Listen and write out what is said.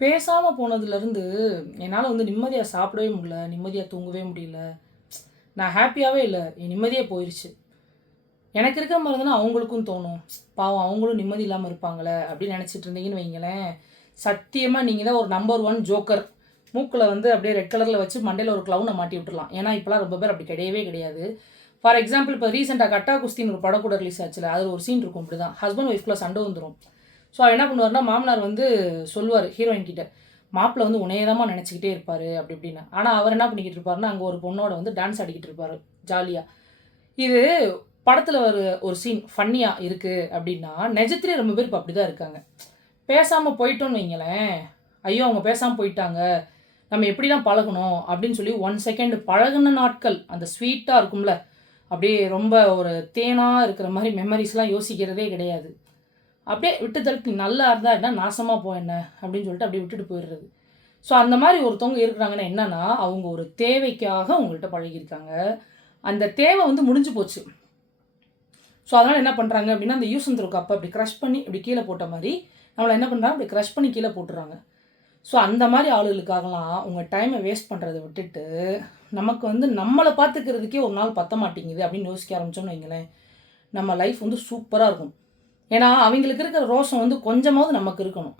பேசாமல் போனதுலேருந்து என்னால் வந்து நிம்மதியாக சாப்பிடவே முடியல, நிம்மதியாக தூங்கவே முடியல. நான் ஹாப்பியாகவே இல்லை, என் நிம்மதியே போயிடுச்சு. எனக்கு இருக்கிற மாதிரி தானே அவங்களுக்கும் தோணும். பாவம் அவங்களும் நிம்மதி இல்லாமல் இருப்பாங்களே அப்படின்னு நினச்சிட்டு இருந்தீங்கன்னு வைங்களேன், சத்தியமாக நீங்கள் தான் ஒரு நம்பர் ஒன் ஜோக்கர். மூக்கில் வந்து அப்படியே ரெட் கலரில் வச்சு மண்டையில் ஒரு க்ளவுனை மாட்டி விட்டுறலாம். ஏன்னா இப்போலாம் ரொம்ப பேர் அப்படி கிடையவே கிடையாது. ஃபார் எக்ஸாம்பிள் இப்போ ரீசெண்டாக கட்டா குஸ்தின்னு ஒரு படம் கூட ரிலீஸ் ஆச்சுல, அதில் ஒரு சீன் இருக்கும். இப்படி தான் ஹஸ்பண்ட் ஒய்ஃப்குள்ளே சண்டை வந்துடும். ஸோ என்ன பண்ணுவார்னா, மாமனார் வந்து சொல்லுவார் ஹீரோயின் கிட்ட, மாப்பிள்ளை வந்து உன்னையதாம்மா நினச்சிக்கிட்டே இருப்பார் அப்படி இப்படின்னு. ஆனால் அவர் என்ன பண்ணிக்கிட்டு இருப்பாருன்னா, அங்கே ஒரு பொண்ணோட வந்து டான்ஸ் ஆடிக்கிட்டு இருப்பார் ஜாலியாக. இது படத்தில் ஒரு சீன் ஃபன்னியாக இருக்குது அப்படின்னா, நிஜத்திலே ரொம்ப பேர் இப்போ அப்படி தான் இருக்காங்க. பேசாமல் போயிட்டோன்னு வைங்களேன், ஐயோ அவங்க பேசாமல் போயிட்டாங்க, நம்ம எப்படி தான் பழகணும் அப்படின்னு சொல்லி 1 செகண்ட் பழகுன நாட்கள் அந்த ஸ்வீட்டாக இருக்கும்ல, அப்படியே ரொம்ப ஒரு தேனாக இருக்கிற மாதிரி மெமரிஸ்லாம் யோசிக்கிறதே கிடையாது. அப்படியே விட்டு தள்ளிட்டு நல்லா இருந்தா என்ன, நாசமாக போ என்ன அப்படின்னு சொல்லிட்டு அப்படியே விட்டுட்டு போயிடுறது. ஸோ அந்த மாதிரி ஒருத்தவங்க இருக்கிறாங்கன்னா என்னன்னா, அவங்க ஒரு தேவைக்காக உங்கள்கிட்ட பழகியிருக்காங்க. அந்த தேவை வந்து முடிஞ்சு போச்சு. ஸோ அதனால் என்ன பண்ணுறாங்க அப்படின்னா, அந்த யூஸ் அண்ட் த்ரோ கப்பை அப்படி க்ரஷ் பண்ணி இப்படி கீழே போட்ட மாதிரி நம்மளை என்ன பண்ணுறாங்க, அப்படி க்ரஷ் பண்ணி கீழே போட்டுறாங்க. ஸோ அந்த மாதிரி ஆளுகளுக்காகலாம் உங்கள் டைமை வேஸ்ட் பண்ணுறதை விட்டுட்டு, நமக்கு வந்து நம்மளை பார்த்துக்கிறதுக்கே ஒரு நாள் பத்த மாட்டேங்குது அப்படின்னு யோசிக்க ஆரம்பித்தோன்னு வைங்களேன், நம்ம லைஃப் வந்து சூப்பராக இருக்கும். ஏன்னா அவங்களுக்கு இருக்கிற ரோஷம் வந்து கொஞ்சமாவது நமக்கு இருக்கணும்.